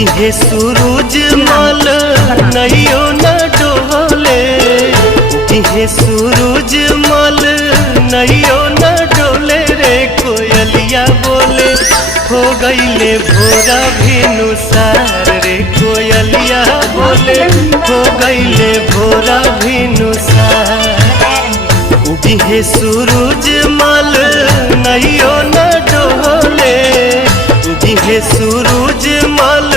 हे सूरज मल नैयो न डोले, हे सूरज मल नैयो न डोले रे कोयलिया बोले हो गईले भोरा भिनुसार रे कोयलिया बोले हो गईले भोरा भिनुसार। हे सूरज मल नैयो न डोले, हे सूरज मल